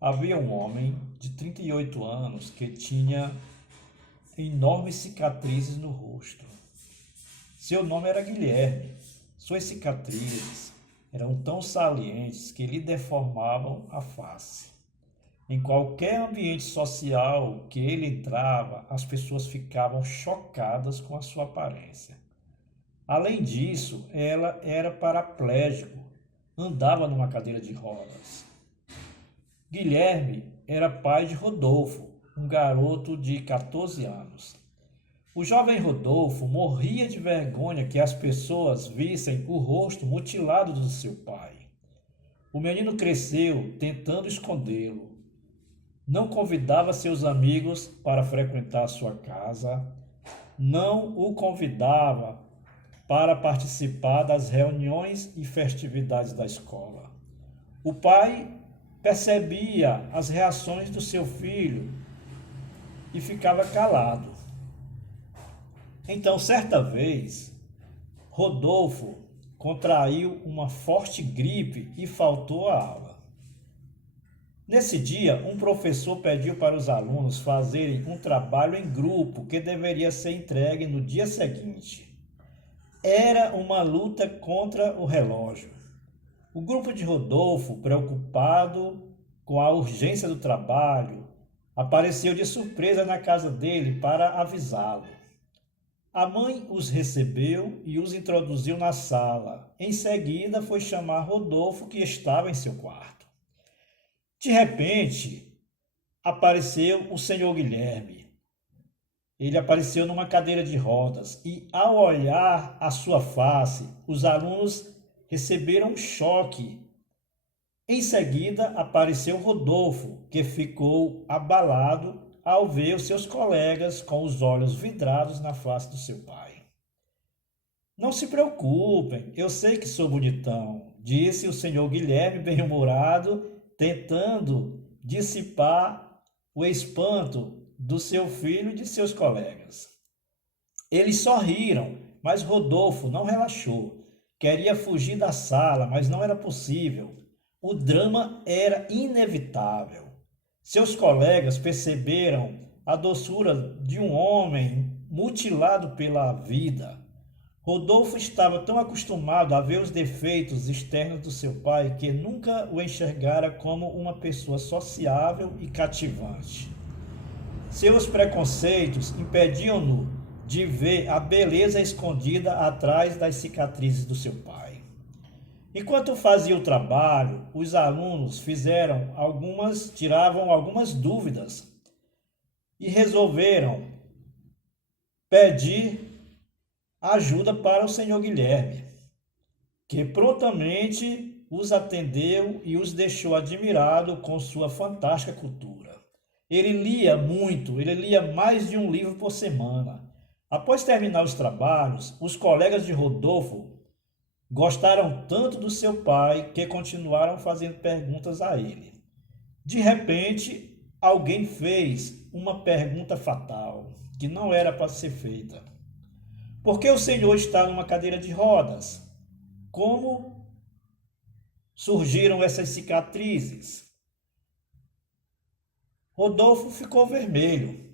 Havia um homem de 38 anos que tinha enormes cicatrizes no rosto. Seu nome era Guilherme. Suas cicatrizes eram tão salientes que lhe deformavam a face. Em qualquer ambiente social que ele entrava, as pessoas ficavam chocadas com a sua aparência. Além disso, ela era paraplégico, andava numa cadeira de rodas. Guilherme era pai de Rodolfo, um garoto de 14 anos. O jovem Rodolfo morria de vergonha que as pessoas vissem o rosto mutilado do seu pai. O menino cresceu tentando escondê-lo. Não convidava seus amigos para frequentar sua casa, não o convidava para participar das reuniões e festividades da escola. O pai percebia as reações do seu filho e ficava calado. Então, certa vez, Rodolfo contraiu uma forte gripe e faltou à aula. Nesse dia, um professor pediu para os alunos fazerem um trabalho em grupo que deveria ser entregue no dia seguinte. Era uma luta contra o relógio. O grupo de Rodolfo, preocupado com a urgência do trabalho, apareceu de surpresa na casa dele para avisá-lo. A mãe os recebeu e os introduziu na sala. Em seguida, foi chamar Rodolfo, que estava em seu quarto. De repente, apareceu o senhor Guilherme. Ele apareceu numa cadeira de rodas e, ao olhar a sua face, os alunos receberam um choque. Em seguida, apareceu Rodolfo, que ficou abalado ao ver os seus colegas com os olhos vidrados na face do seu pai. Não se preocupem, eu sei que sou bonitão, disse o senhor Guilherme bem-humorado, tentando dissipar o espanto do seu filho e de seus colegas. Eles sorriram, mas Rodolfo não relaxou. Queria fugir da sala, mas não era possível. O drama era inevitável. Seus colegas perceberam a doçura de um homem mutilado pela vida. Rodolfo estava tão acostumado a ver os defeitos externos do seu pai que nunca o enxergara como uma pessoa sociável e cativante. Seus preconceitos impediam-no de ver a beleza escondida atrás das cicatrizes do seu pai. Enquanto fazia o trabalho, os alunos tiravam algumas dúvidas e resolveram pedir ajuda para o senhor Guilherme, que prontamente os atendeu e os deixou admirados com sua fantástica cultura. Ele lia muito, ele lia mais de um livro por semana. Após terminar os trabalhos, os colegas de Rodolfo gostaram tanto do seu pai que continuaram fazendo perguntas a ele. De repente, alguém fez uma pergunta fatal, que não era para ser feita. Por que o senhor está numa cadeira de rodas? Como surgiram essas cicatrizes? Rodolfo ficou vermelho.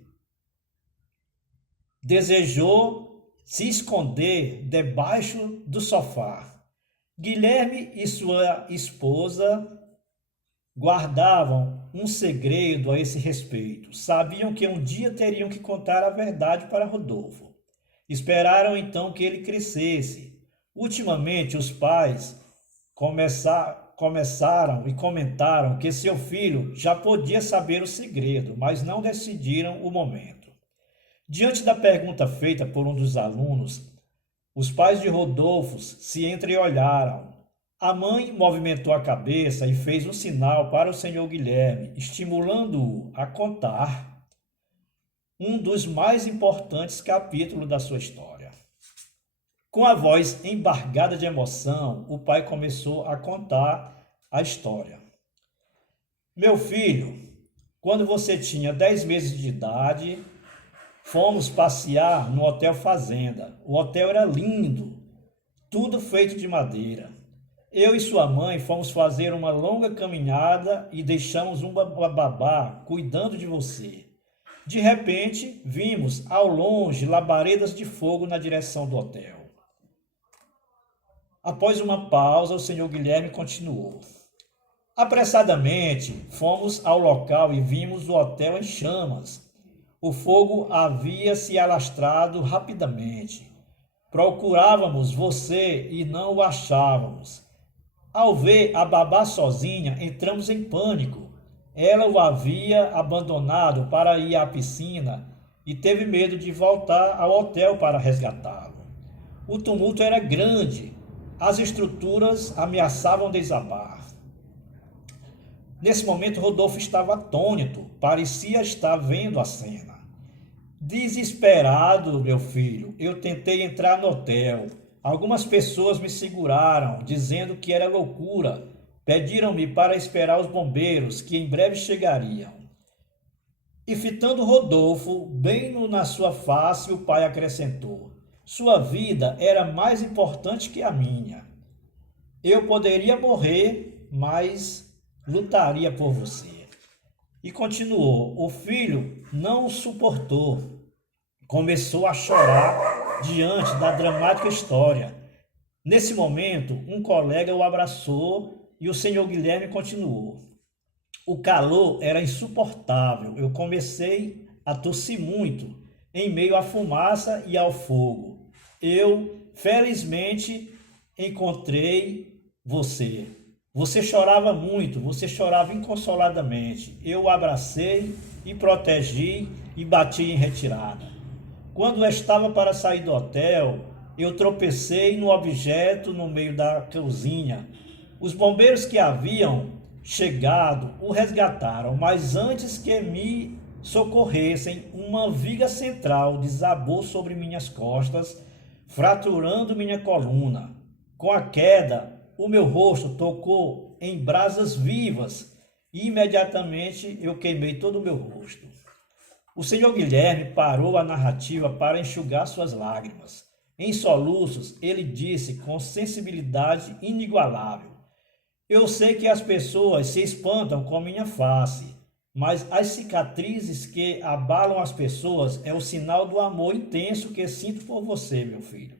Desejou se esconder debaixo do sofá. Guilherme e sua esposa guardavam um segredo a esse respeito. Sabiam que um dia teriam que contar a verdade para Rodolfo. Esperaram então que ele crescesse. Ultimamente, os pais começaram e comentaram que seu filho já podia saber o segredo, mas não decidiram o momento. Diante da pergunta feita por um dos alunos, os pais de Rodolfo se entreolharam. A mãe movimentou a cabeça e fez um sinal para o senhor Guilherme, estimulando-o a contar um dos mais importantes capítulos da sua história. Com a voz embargada de emoção, o pai começou a contar a história. Meu filho, quando você tinha 10 meses de idade, fomos passear no Hotel Fazenda. O hotel era lindo, tudo feito de madeira. Eu e sua mãe fomos fazer uma longa caminhada e deixamos um babá cuidando de você. De repente, vimos ao longe labaredas de fogo na direção do hotel. Após uma pausa, o senhor Guilherme continuou. Apressadamente, fomos ao local e vimos o hotel em chamas. O fogo havia se alastrado rapidamente. Procurávamos você e não o achávamos. Ao ver a babá sozinha, entramos em pânico. Ela o havia abandonado para ir à piscina e teve medo de voltar ao hotel para resgatá-lo. O tumulto era grande. As estruturas ameaçavam desabar. Nesse momento, Rodolfo estava atônito, parecia estar vendo a cena. Desesperado, meu filho, eu tentei entrar no hotel. Algumas pessoas me seguraram, dizendo que era loucura. Pediram-me para esperar os bombeiros, que em breve chegariam. E fitando Rodolfo, bem na sua face, o pai acrescentou: sua vida era mais importante que a minha. Eu poderia morrer, mas lutaria por você. E continuou: o filho não o suportou. Começou a chorar diante da dramática história. Nesse momento, um colega o abraçou e o senhor Guilherme continuou. O calor era insuportável. Eu comecei a tossir muito em meio à fumaça e ao fogo. Eu, felizmente, encontrei você. Você chorava muito, você chorava inconsoladamente. Eu o abracei e protegi e bati em retirada. Quando estava para sair do hotel, eu tropecei no objeto no meio da cozinha. Os bombeiros que haviam chegado o resgataram, mas antes que me socorressem, uma viga central desabou sobre minhas costas, fraturando minha coluna. Com a queda, o meu rosto tocou em brasas vivas e imediatamente eu queimei todo o meu rosto. O senhor Guilherme parou a narrativa para enxugar suas lágrimas. Em soluços, ele disse com sensibilidade inigualável: eu sei que as pessoas se espantam com minha face, mas as cicatrizes que abalam as pessoas é o sinal do amor intenso que sinto por você, meu filho.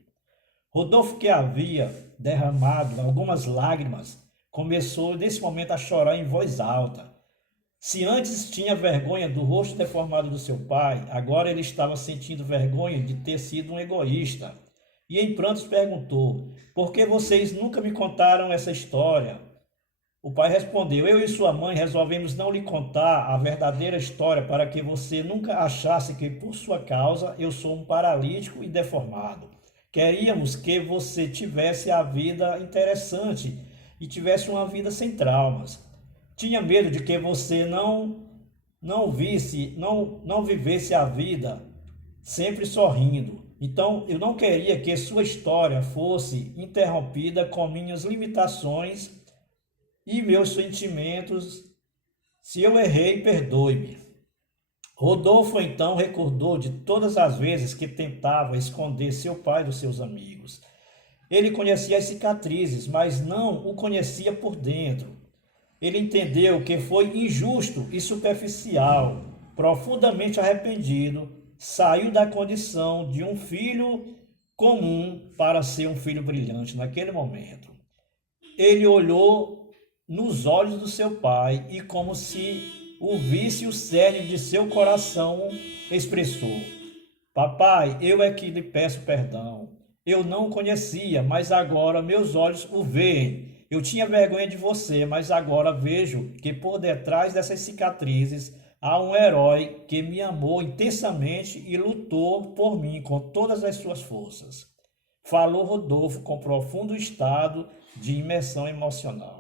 Rodolfo, que havia derramado algumas lágrimas, começou nesse momento a chorar em voz alta. Se antes tinha vergonha do rosto deformado do seu pai, agora ele estava sentindo vergonha de ter sido um egoísta. E em prantos perguntou: por que vocês nunca me contaram essa história? O pai respondeu: eu e sua mãe resolvemos não lhe contar a verdadeira história para que você nunca achasse que por sua causa eu sou um paralítico e deformado. Queríamos que você tivesse a vida interessante e tivesse uma vida sem traumas. Tinha medo de que você não vivesse a vida sempre sorrindo. Então, eu não queria que sua história fosse interrompida com minhas limitações e meus sentimentos. Se eu errei, perdoe-me. Rodolfo então recordou de todas as vezes que tentava esconder seu pai dos seus amigos. Ele conhecia as cicatrizes, mas não o conhecia por dentro. Ele entendeu que foi injusto e superficial. Profundamente arrependido, saiu da condição de um filho comum para ser um filho brilhante naquele momento. Ele olhou nos olhos do seu pai e, como se o visse o cerne de seu coração, expressou: papai, eu é que lhe peço perdão. Eu não o conhecia, mas agora meus olhos o veem. Eu tinha vergonha de você, mas agora vejo que por detrás dessas cicatrizes há um herói que me amou intensamente e lutou por mim com todas as suas forças. Falou Rodolfo com profundo estado de imersão emocional.